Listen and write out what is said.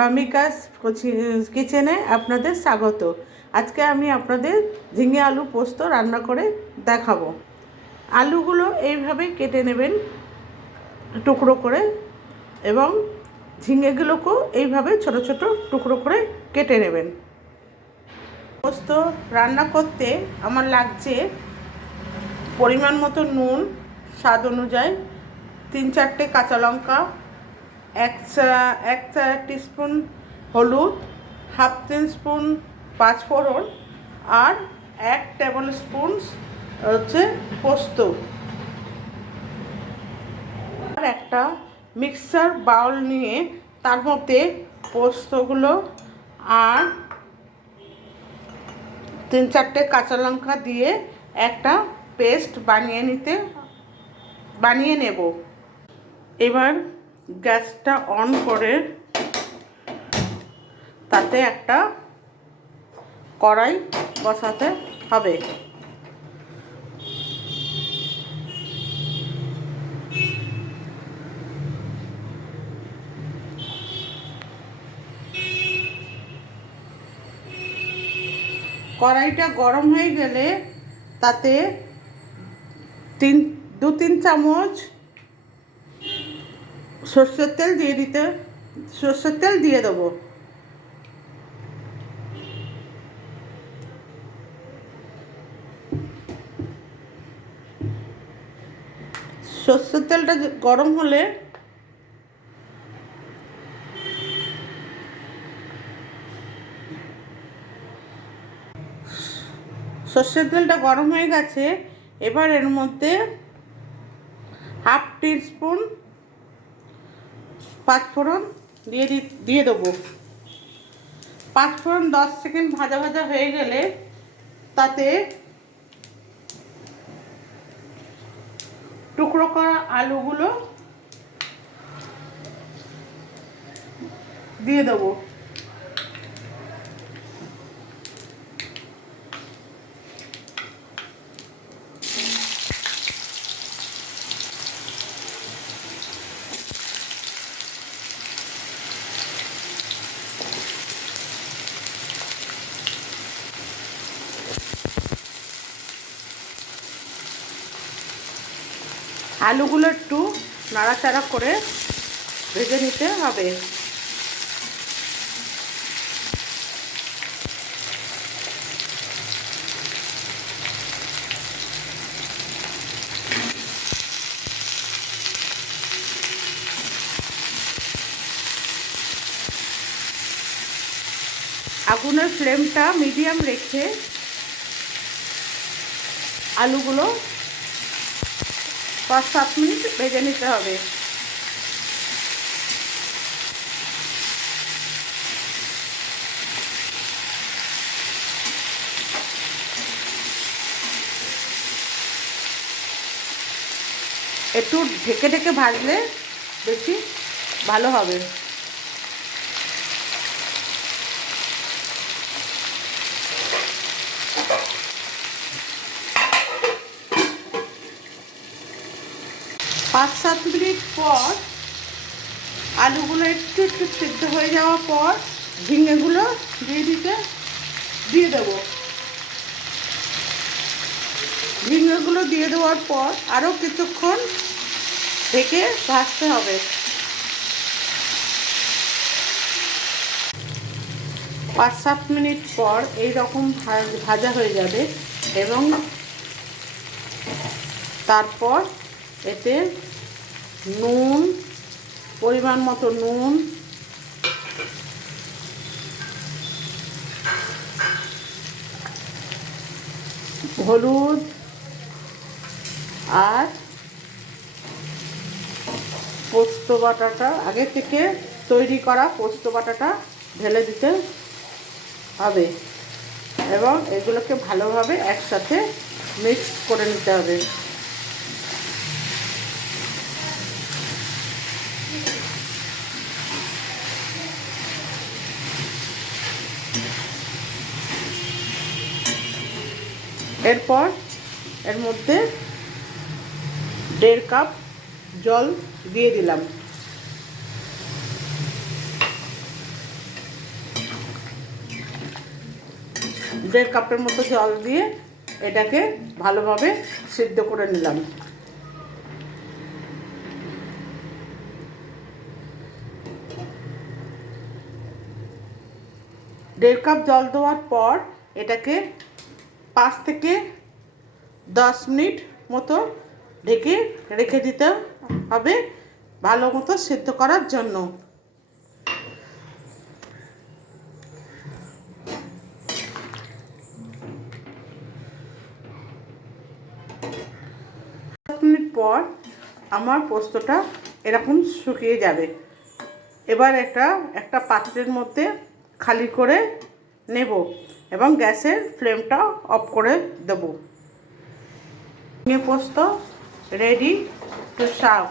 বামিকাস কিচেনে আপনাদের স্বাগত। আজকে আমি আপনাদের ঝিঙে আলু পোস্ত রান্না করে দেখাবো। আলুগুলো এইভাবে কেটে নেবেন টুকরো করে, এবং ঝিঙেগুলোকেও এইভাবে ছোট ছোট টুকরো করে কেটে নেবেন। পোস্ত রান্না করতে আমার লাগছে পরিমাণ মতো নুন, স্বাদ অনুযায়ী 3-4টে কাঁচা লঙ্কা, এক টিস্পুন হলুদ, হাফ টিস্পুন পাঁচফোড়ন, আর 1 টেবিল স্পুন হচ্ছে পোস্ত। আর একটা মিক্সার বাউল নিয়ে তার মধ্যে পোস্তগুলো আর 3-4টে কাঁচা লঙ্কা দিয়ে একটা পেস্ট বানিয়ে নেব। এবার গ্যাসটা অন করে তাতে একটা কড়াই বসাতে হবে। কড়াইটা গরম হয়ে গেলে তাতে 2-3 চামচ সর্ষের তেল দিয়ে দেবো। সর্ষের তেলটা গরম হলে সর্ষের তেলটা গরম হয়ে গেছে। এবার এর মধ্যে হাফ টিস্পুন পাঁচফোড়ন দিয়ে দেবো। পাঁচফোড়ন 10 সেকেন্ড ভাজা হয়ে গেলে তাতে টুকরো করা আলুগুলো দিয়ে দেবো। আলুগুলো একটু নাড়াচাড়া করে ভেজে নিতে হবে। আগুনের ফ্লেমটা মিডিয়াম রেখে আলুগুলো 5-7 মিনিট ভেজে নিতে হবে। একটু ঢেকে ভাজলে বেশি ভালো হবে। পাঁচ 7 মিনিট পর আলুগুলো একটু সিদ্ধ হয়ে যাওয়ার পর ঝিঙেগুলো দিয়ে দেবো। ঝিঙেগুলো দিয়ে দেওয়ার পর আরও কিছুক্ষণ ঢেকে ভাজতে হবে। 5-7 মিনিট পর এই রকম ভাজা হয়ে যাবে, এবং তারপর এতে নুন, পরিমাণ মতো নুন, হলুদ আর পোস্ত বাটাটা, আগে থেকে তৈরি করা পোস্ত বাটাটা ঢেলে দিতে হবে, এবং এগুলোকে ভালোভাবে একসাথে মিক্স করে নিতে হবে। এরপর এর মধ্যে 1.5 কাপ জল দিয়ে দিলাম। 1.5 কাপের মতো জল দিয়ে এটাকে ভালোভাবে সিদ্ধ করে নিলাম। দেড় কাপ জল দেওয়ার পর এটাকে 5 থেকে 10 মিনিট মতো ঢেকে রেখে দিতে হবে ভালো মতো সিদ্ধ করার জন্য। 10 মিনিট পর আমার পোস্তটা এরকম শুকিয়ে যাবে। এবার এটা একটা পাত্রের মধ্যে খালি করে নেব এবং গ্যাসের ফ্লেমটা অফ করে দেব। পোস্ত রেডি টু সার্ভ।